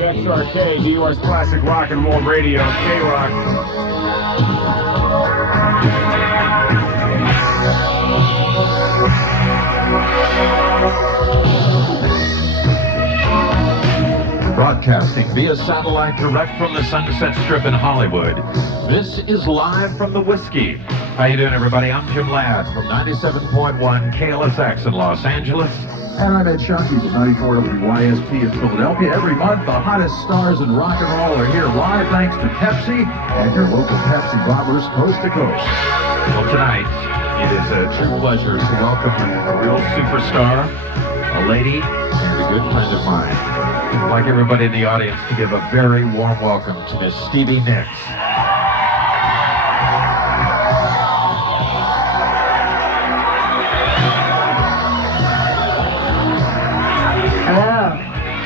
WXRK, New York's classic rock and roll radio, K-Rock. Broadcasting via satellite direct from the Sunset Strip in Hollywood. This is Live from the Whiskey. How you doing, everybody? I'm Jim Ladd from 97.1 KLSX in Los Angeles. And I'm Ed Shuckey from 94 WYSP in Philadelphia. Every month, the hottest stars in rock and roll are here live thanks to Pepsi and your local Pepsi bottlers coast to coast. Well, tonight, it is a true pleasure to welcome a real superstar, a lady, and a good friend of mine. I'd like everybody in the audience to give a very warm welcome to Miss Stevie Nicks. Hello.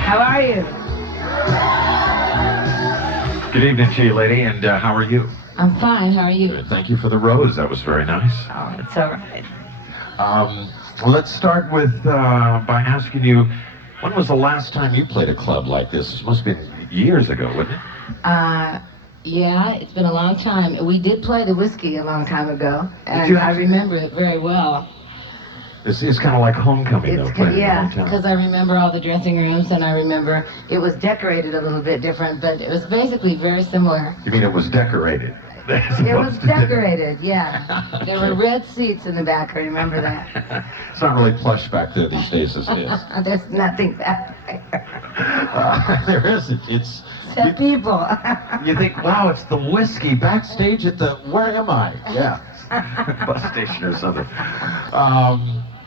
How are you? Good evening to you, lady, and how are you? I'm fine. How are you? Good. Thank you for the rose. That was very nice. Oh, it's all right. Let's start with by asking you, when was the last time you played a club like this? This must have been years ago, wouldn't it? Yeah, it's been a long time. We did play the Whiskey a long time ago, and I remember it very well. It's kind of like homecoming, though. Yeah, because I remember all the dressing rooms, and I remember it was decorated a little bit different, but it was basically very similar. You mean it was decorated? It was decorated, yeah. There were red seats in the back, I remember that. It's not really plush back there these days, as it is. There's nothing back there. There isn't. It's people. You think, wow, it's the Whiskey backstage at the, where am I? Yeah. Bus station or something.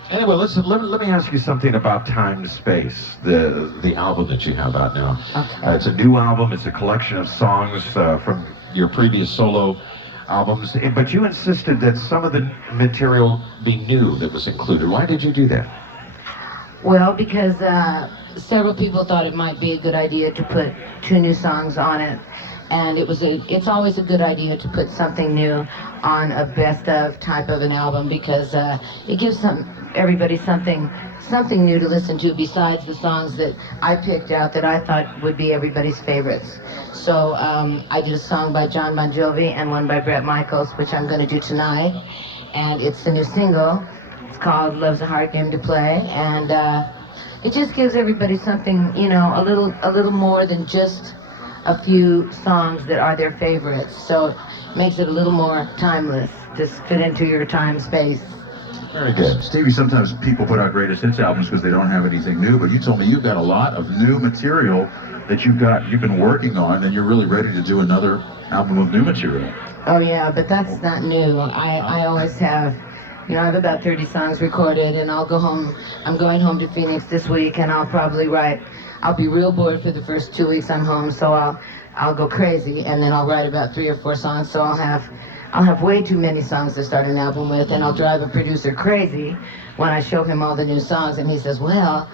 Anyway, listen, let me ask you something about TimeSpace, the album that you have out now. Okay. It's a new album. It's a collection of songs from your previous solo albums, but you insisted that some of the material be new that was included. Why did you do that? Well, because several people thought it might be a good idea to put 2 new songs on it. And it's always a good idea to put something new on a best of type of an album, because it gives everybody something new to listen to besides the songs that I picked out that I thought would be everybody's favorites. So I did a song by John Bon Jovi and one by Bret Michaels, which I'm going to do tonight. And it's the new single. It's called Love's a Hard Game to Play. And it just gives everybody something, you know, a little more than just a few songs that are their favorites. So it makes it a little more timeless, just fit into your time space. Very good. Stevie, sometimes people put out greatest hits albums because they don't have anything new, but you told me you've got a lot of new material that you've been working on, and you're really ready to do another album of new material. Oh yeah, but that's not new. I always have, you know, I have about 30 songs recorded, and I'll go home. I'm going home to Phoenix this week, and I'll probably write. I'll be real bored for the first 2 weeks I'm home, so I'll go crazy, and then I'll write about 3 or 4 songs. So I'll have way too many songs to start an album with, and I'll drive a producer crazy when I show him all the new songs, and he says, "Well,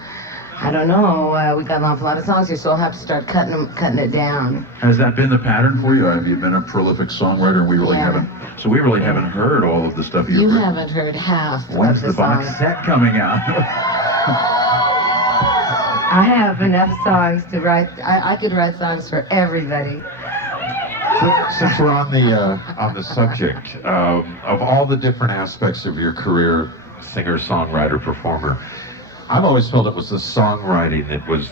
I don't know, we got an awful lot of songs here, so I'll have to start cutting it down." Has that been the pattern for you? Have you been a prolific songwriter? And we really haven't heard all of the stuff you've written. Haven't heard half. When's of the box set coming out? I have enough songs to write. I could write songs for everybody. Since we're on the subject of all the different aspects of your career, singer, songwriter, performer, I've always felt it was the songwriting that was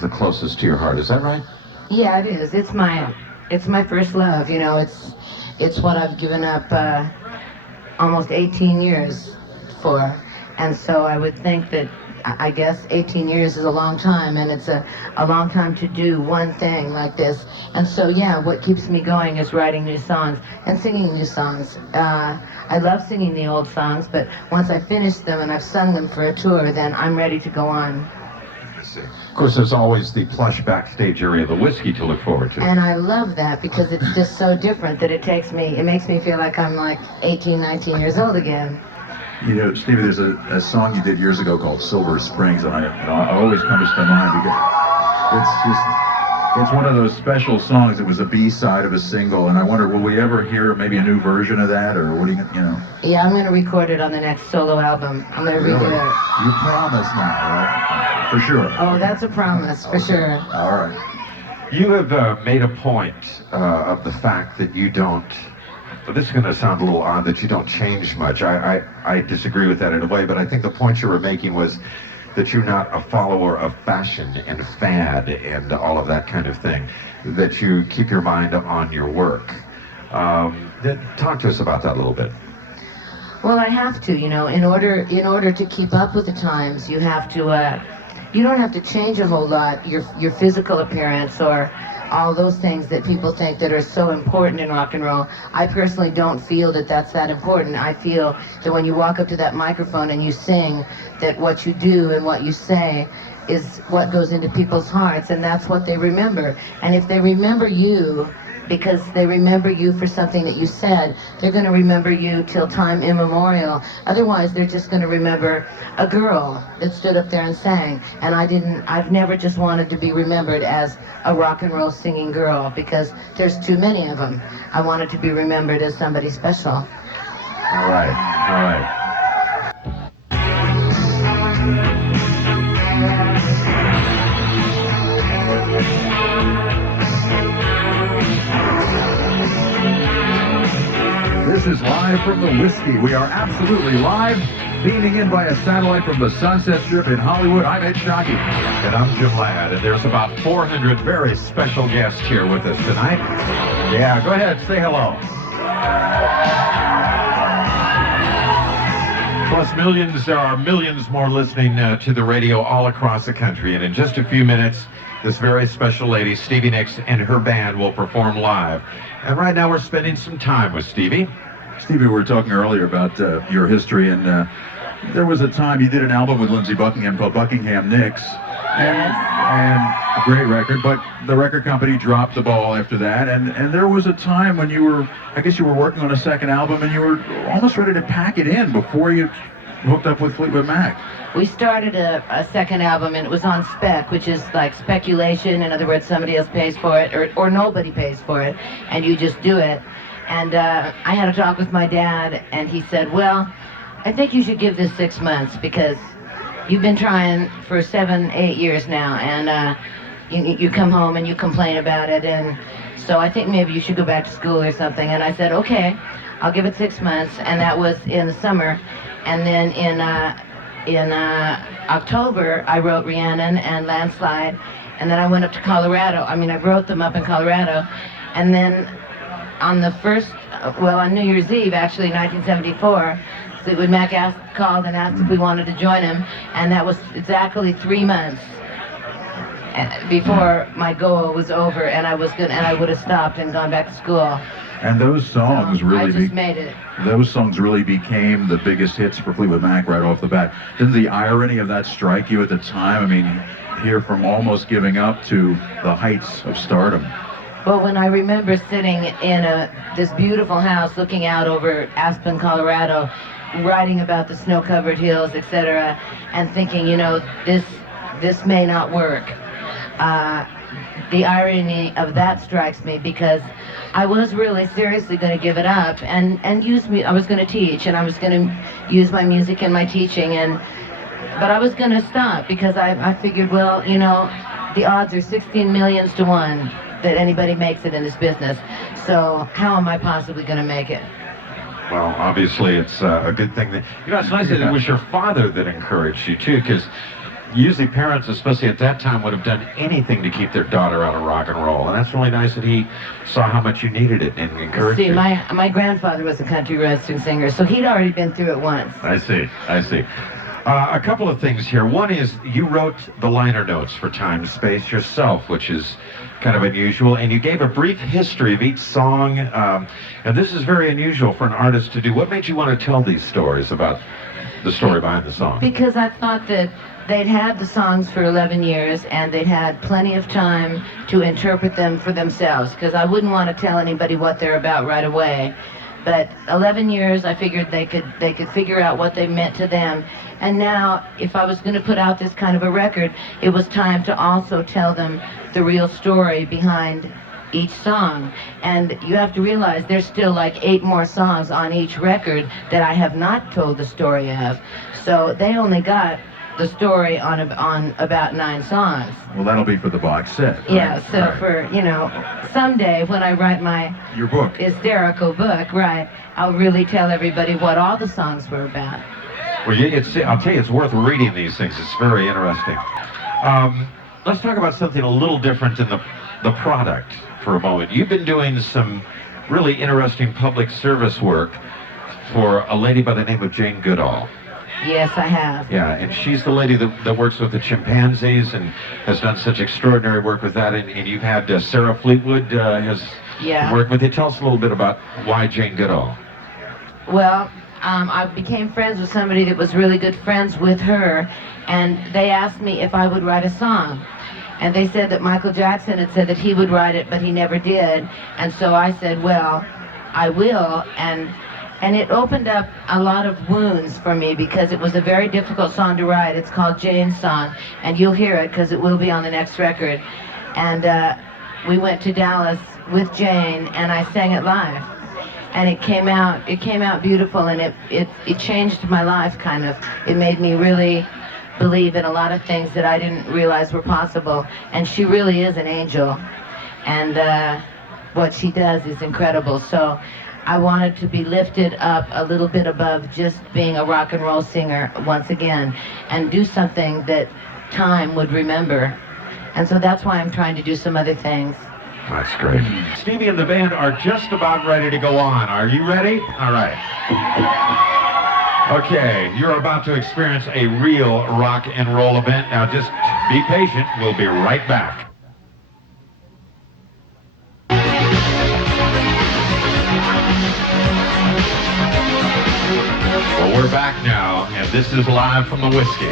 the closest to your heart. Is that right? Yeah, it is. It's my first love. You know, it's what I've given up almost 18 years for, and so I would think that. I guess 18 years is a long time, and it's a long time to do one thing like this. And so, yeah, what keeps me going is writing new songs and singing new songs. I love singing the old songs, but once I finish them and I've sung them for a tour, then I'm ready to go on. I see. Of course, there's always the plush backstage area of the Whiskey to look forward to. And I love that because it's just so different that it makes me feel like I'm like 18, 19 years old again. You know, Stevie, there's a song you did years ago called Silver Springs, and I always comes to mind because it's just It's one of those special songs. It was a B-side of a single, and I wonder, will we ever hear maybe a new version of that, or what do you know? Yeah, I'm going to record it on the next solo album. I'm going to redo it. You promise now, right? For sure. Oh, that's a promise, for sure. All right. You have made a point of the fact that you don't, this is going to sound a little odd, that you don't change much. I disagree with that in a way, but I think the point you were making was that you're not a follower of fashion and fad and all of that kind of thing, that you keep your mind on your work. Talk to us about that a little bit. Well, I have to, you know, in order to keep up with the times, you have to, you don't have to change a whole lot, your physical appearance or all those things that people think that are so important in rock and roll. I personally don't feel that that's that important. I feel that when you walk up to that microphone and you sing, that what you do and what you say is what goes into people's hearts, and that's what they remember. And if they remember you because they remember you for something that you said, they're going to remember you till time immemorial. Otherwise, they're just going to remember a girl that stood up there and sang. And I've never just wanted to be remembered as a rock and roll singing girl, because there's too many of them. I wanted to be remembered as somebody special. All right, all right. This is live from the Whiskey. We are absolutely live, beaming in by a satellite from the Sunset Strip in Hollywood. I'm Ed Shockey. And I'm Jim Ladd, and there's about 400 very special guests here with us tonight. Yeah, go ahead, say hello. Plus there are millions more listening to the radio all across the country. And in just a few minutes, this very special lady, Stevie Nicks, and her band will perform live. And right now we're spending some time with Stevie. Stevie, we were talking earlier about your history, and there was a time you did an album with Lindsey Buckingham called Buckingham Nicks, and a great record, but the record company dropped the ball after that, and there was a time when you were, I guess you were working on a second album, and you were almost ready to pack it in before you hooked up with Fleetwood Mac. We started a second album, and it was on spec, which is like speculation. In other words, somebody else pays for it, or nobody pays for it, and you just do it. And I had a talk with my dad, and he said, well, I think you should give this 6 months, because you've been trying for 7, 8 years now, and you come home and you complain about it, and so I think maybe you should go back to school or something. And I said, okay, I'll give it 6 months, and that was in the summer. And then in October, I wrote Rhiannon and Landslide, and then I went up to Colorado. I mean, I wrote them up in Colorado, and then on on New Year's Eve, actually, 1974, Fleetwood Mac called and asked if we wanted to join him, and that was exactly 3 months before my goal was over, and I would have stopped and gone back to school. And those songs really I just made it. Those songs really became the biggest hits for Fleetwood Mac right off the bat. Didn't the irony of that strike you at the time? I mean, here from almost giving up to the heights of stardom. Well, when I remember sitting in this beautiful house looking out over Aspen, Colorado, writing about the snow-covered hills, etc., and thinking, you know, this may not work. The irony of that strikes me, because I was really seriously going to give it up and use me. I was going to teach, and I was going to use my music in my teaching, but I was going to stop, because I figured, well, you know, the odds are 16 millions to 1 that anybody makes it in this business. So how am I possibly going to make it? Well, obviously it's a good thing that, you know, it's nice that it was your father that encouraged you too, because usually parents, especially at that time, would have done anything to keep their daughter out of rock and roll, and that's really nice that he saw how much you needed it and encouraged you. My grandfather was a country western singer, so he'd already been through it once. I see. A couple of things here. One is you wrote the liner notes for TimeSpace yourself, which is kind of unusual, and you gave a brief history of each song, and this is very unusual for an artist to do. What made you want to tell these stories about the story behind the song? Because I thought that they'd had the songs for 11 years, and they'd had plenty of time to interpret them for themselves, because I wouldn't want to tell anybody what they're about right away. But 11 years, I figured they could figure out what they meant to them. And now, if I was going to put out this kind of a record, it was time to also tell them the real story behind each song. And you have to realize there's still like 8 more songs on each record that I have not told the story of. So they only got the story on about 9 songs. Well, that'll be for the box set. Right? Yeah, so Right. for, someday when I write my Your book. hysterical book, right, I'll really tell everybody what all the songs were about. Well, I'll tell you, it's worth reading these things. It's very interesting. Let's talk about something a little different in the product for a moment. You've been doing some really interesting public service work for a lady by the name of Jane Goodall. Yes, I have. Yeah, and she's the lady that works with the chimpanzees and has done such extraordinary work with that. And you've had Sarah Fleetwood has worked with you. Tell us a little bit about why Jane Goodall. Well, I became friends with somebody that was really good friends with her, and they asked me if I would write a song. And they said that Michael Jackson had said that he would write it, but he never did. And so I said, well, I will. And it opened up a lot of wounds for me because it was a very difficult song to write. It's called Jane's Song, and you'll hear it because it will be on the next record. And we went to Dallas with Jane, and I sang it live. And it came out beautiful, and it changed my life, kind of. It made me really believe in a lot of things that I didn't realize were possible. And she really is an angel, and what she does is incredible. So I wanted to be lifted up a little bit above just being a rock and roll singer once again, and do something that time would remember. And so that's why I'm trying to do some other things. That's great. Stevie and the band are just about ready to go on. Are you ready? All right. Okay, you're about to experience a real rock and roll event. Now just be patient. We'll be right back. Well, we're back now, and this is live from the Whiskey.